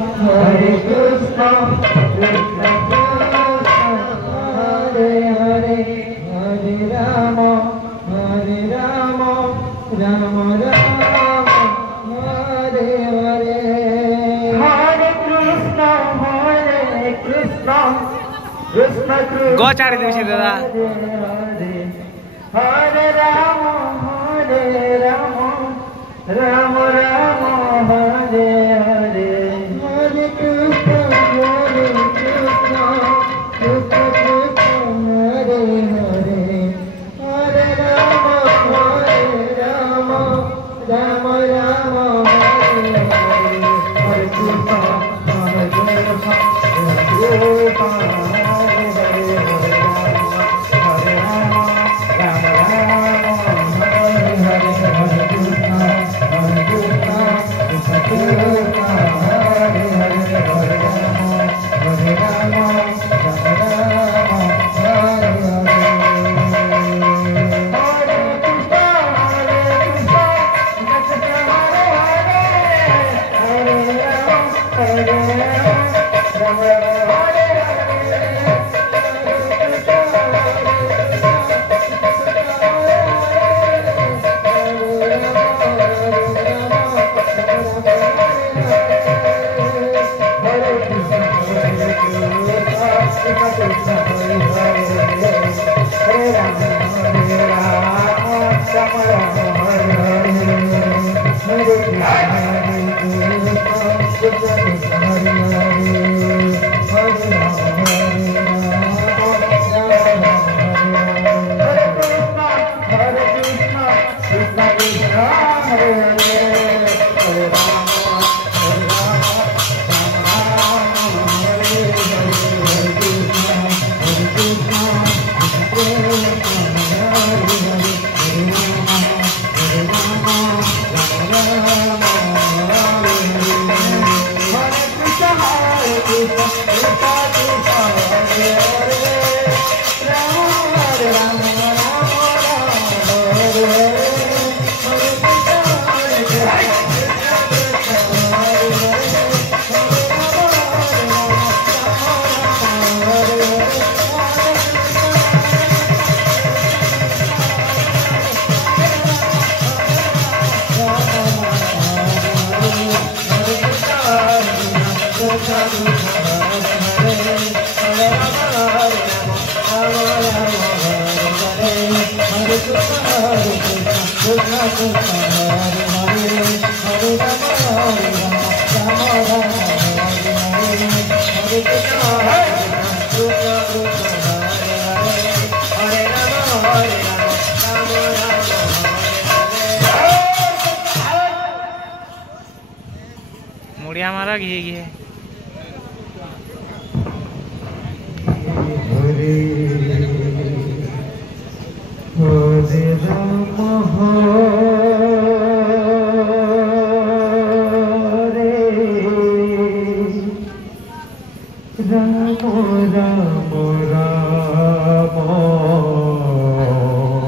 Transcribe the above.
Hare Krishna, Krishna Krishna, Hare Hare, Hare Rama, Hare Rama, Rama Rama, Hare Hare, Hare Krishna, Krishna Krishna, Go chari divisi dada. Hare Rama, Hare Rama, Rama Rama, Hare Hare, Hare Krishna, Krishna Krishna, Hare Hare, Hare Rama, Hare Rama, Rama Rama, Hare Hare, Hare Krishna, Hare Krishna, Hare मुड़िया मारा घी घी Rama Rama Rama